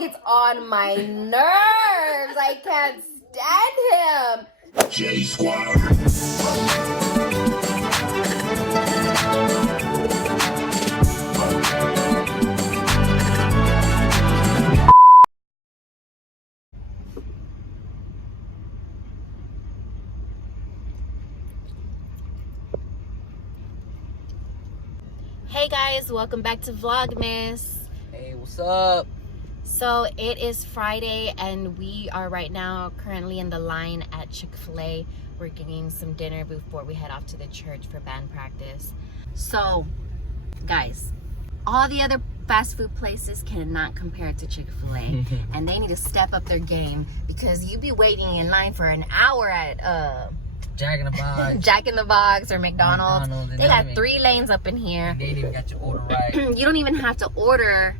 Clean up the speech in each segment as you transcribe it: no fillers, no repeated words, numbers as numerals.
gets on my nerves. I can't stand him. J.Squad. Hey guys, welcome back to Vlogmas. Hey, what's up? So it is Friday and we are right now currently in the line at Chick-fil-a. We're getting some dinner before we head off to the church for band practice. So guys, all the other fast food places cannot compare to Chick-fil-a and they need to step up their game because you be waiting in line for an hour at Jack in the Box. Jack in the Box or McDonald's. They got even, 3 lanes up in here. They didn't even got your order right. You don't even have to order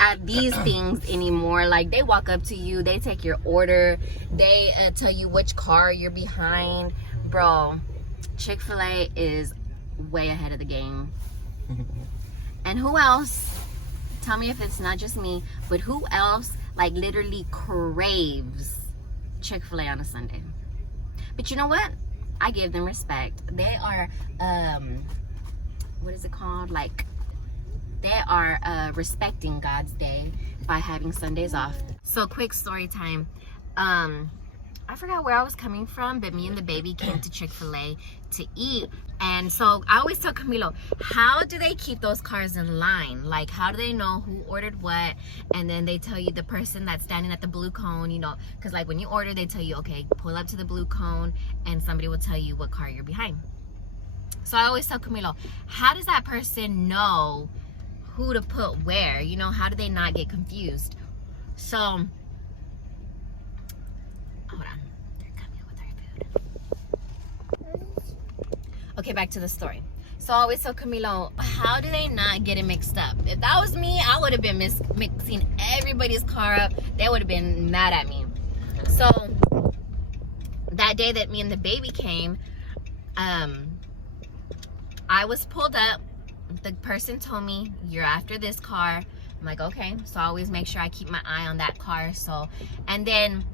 at these things anymore. Like, they walk up to you, they take your order, they tell you which car you're behind. Bro, Chick-fil-a is way ahead of the game. And who else, tell me if it's not just me, but who else like literally craves Chick-fil-a on a Sunday? But you know what? I give them respect. They are, what is it called? Like, they are respecting God's day by having Sundays off. So quick story time. I forgot where I was coming from, but me and the baby came to Chick-fil-a to eat. And so I always tell Camilo, how do they keep those cars in line? Like, how do they know who ordered what? And then they tell you the person that's standing at the blue cone, you know, because like when you order, they tell you, okay, pull up to the blue cone and somebody will tell you what car you're behind. So I always tell Camilo, how does that person know who to put where? You know, how do they not get confused? So, hold on. They're coming with our food. Okay, back to the story. So I always tell Camilo, how do they not get it mixed up? If that was me, I would have been mixing everybody's car up. They would have been mad at me. So that day that me and the baby came, I was pulled up. The person told me, you're after this car. I'm like, okay. So I always make sure I keep my eye on that car. So, and good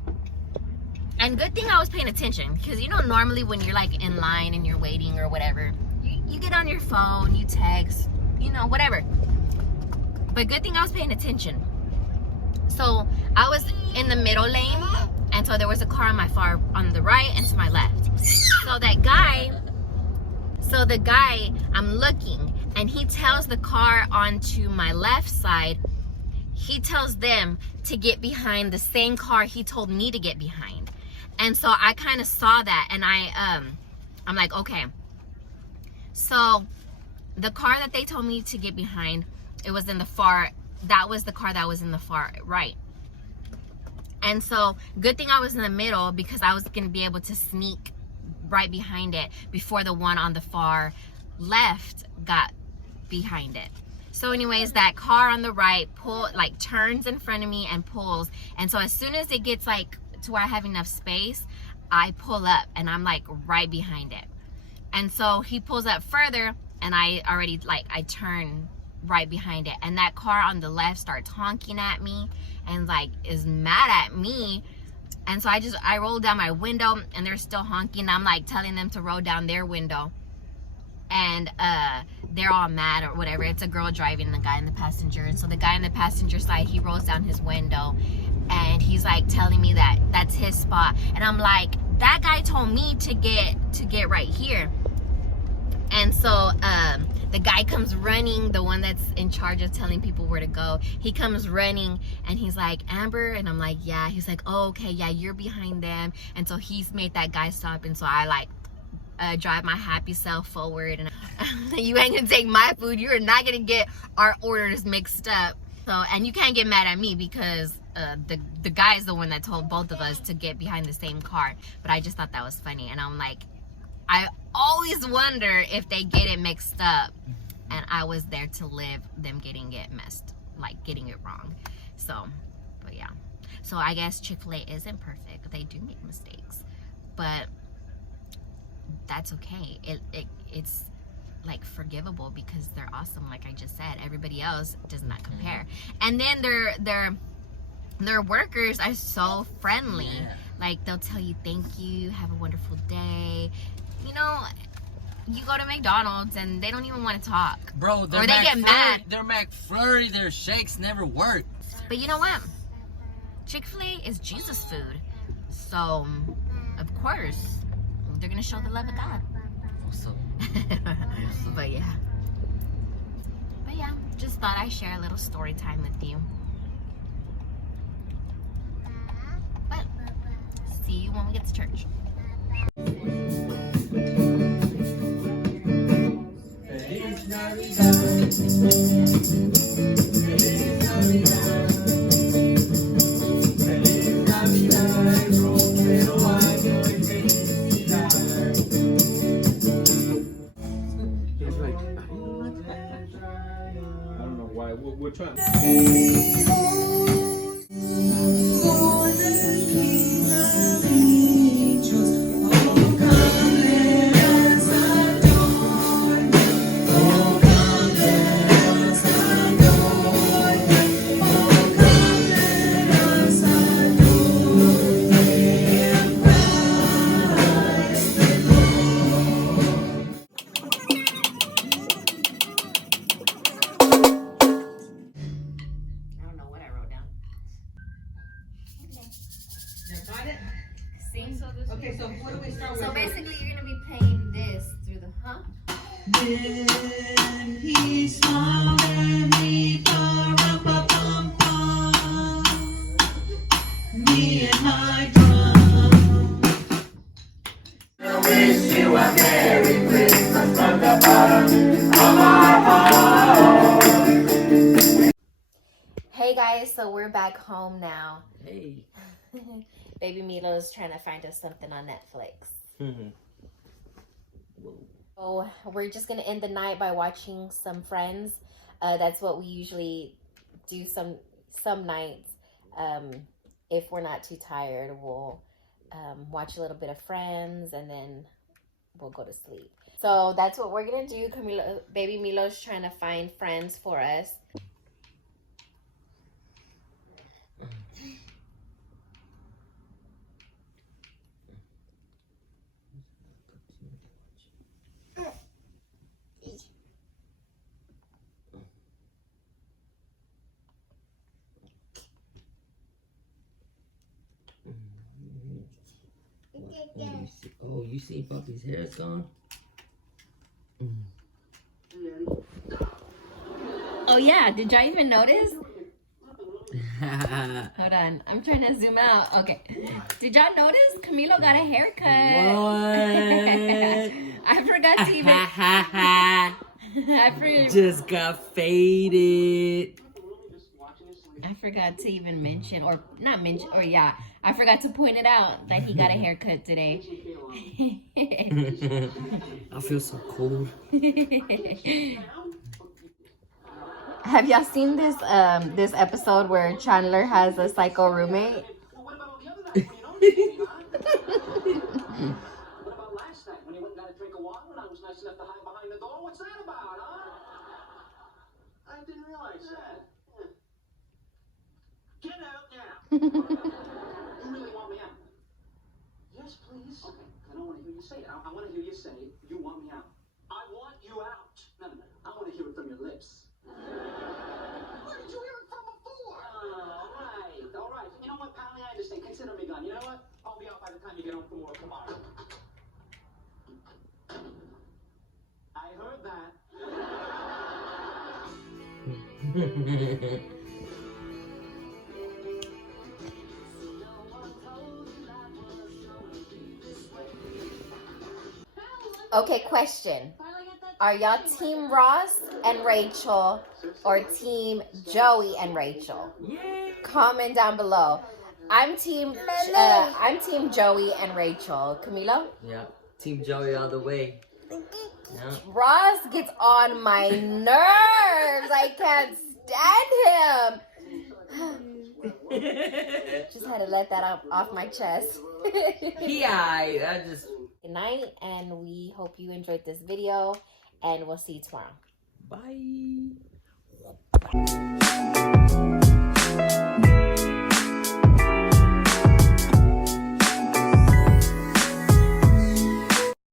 thing I was paying attention, because you know, normally when you're like in line and you're waiting or whatever, you get on your phone, you text, you know, whatever. But good thing I was paying attention. So I was in the middle lane, and so there was a car on the right and to my left. So the guy, I'm looking, and he tells the car onto my left side, he tells them to get behind the same car he told me to get behind. And so I kind of saw that, and I'm like, okay. So the car that they told me to get behind, that was the car that was in the far right. And so good thing I was in the middle, because I was going to be able to sneak right behind it before the one on the far left got behind it. So anyways, that car on the right turns in front of me and pulls. And so as soon as it gets like to where I have enough space, I pull up and I'm like right behind it. And so he pulls up further, and I already I turn right behind it, and that car on the left starts honking at me and like is mad at me. And so I roll down my window, and they're still honking. I'm like telling them to roll down their window, and they're all mad or whatever. It's a girl driving and the guy in the passenger. And so the guy in the passenger side, he rolls down his window, and he's like telling me that that's his spot. And I'm like, that guy told me to get right here. And so the guy comes running, the one that's in charge of telling people where to go. He comes running, and he's like, Amber? And I'm like, yeah. He's like, oh, okay, yeah, you're behind them. And so he's made that guy stop. And so I drive my happy self forward, and you ain't gonna take my food. You're not gonna get our orders mixed up. So, and you can't get mad at me, because the guy is the one that told both of us to get behind the same car. But I just thought that was funny, and I'm like, I always wonder if they get it mixed up, and I was there to live them getting it getting it wrong. So, but yeah. So I guess Chick-fil-a isn't perfect. They do make mistakes, but that's okay. It's like forgivable because they're awesome. Like I just said, everybody else does not compare. And then their workers are so friendly. Yeah. Like, they'll tell you thank you, have a wonderful day. You know, you go to McDonald's and they don't even want to talk. Bro, Or they get mad. Their McFlurry, their shakes never work. But you know what? Chick-fil-A is Jesus food. So, of course, they're going to show the love of God. What's up? But yeah. But yeah, just thought I'd share a little story time with you. But see you when we get to church. I don't know why. We're trying. Okay, so what do we start with? So basically, you're gonna be playing this through the Then he smiled at me, pa-rum-pa-pum-pum. Me and my drum. I wish you a Merry Christmas from the bottom of our heart. Hey guys, so we're back home now. Hey. Baby Milo's trying to find us something on Netflix. So we're just gonna end the night by watching some Friends. That's what we usually do some nights. If we're not too tired, we'll watch a little bit of Friends and then we'll go to sleep. So that's what we're gonna do. Baby Milo's trying to find Friends for us. Oh, you see Puppy's hair is gone? Oh yeah, did y'all even notice? Hold on, I'm trying to zoom out. Okay, did y'all notice Camilo got a haircut? What? I forgot to even. Just got faded. I forgot to even mention, or not mention, or yeah, I forgot to point it out that he got a haircut today. I feel so cold. Have y'all seen this this episode where Chandler has a psycho roommate? What about last night when you went and got a drink of water and I was nice enough to hide behind the door? What's that about, huh? I didn't realize that. Get out now. You really want me out? Yes, please. Okay, I don't want to hear you say it. I want to hear you say, you want me out. I want you out. No. I want to hear it from your lips. Where did you hear it from before? All right. You know what, Pally? I understand. Consider me gone. You know what? I'll be out by the time you get home from work tomorrow. I heard that. Okay, question. Are y'all team Ross and Rachel or team Joey and Rachel? Comment down below. I'm team Joey and Rachel. Camilo? Yeah, Team Joey all the way. Yeah. Ross gets on my nerves. I can't stand him. Just had to let that off my chest. Good night, and we hope you enjoyed this video, and we'll see you tomorrow. Bye.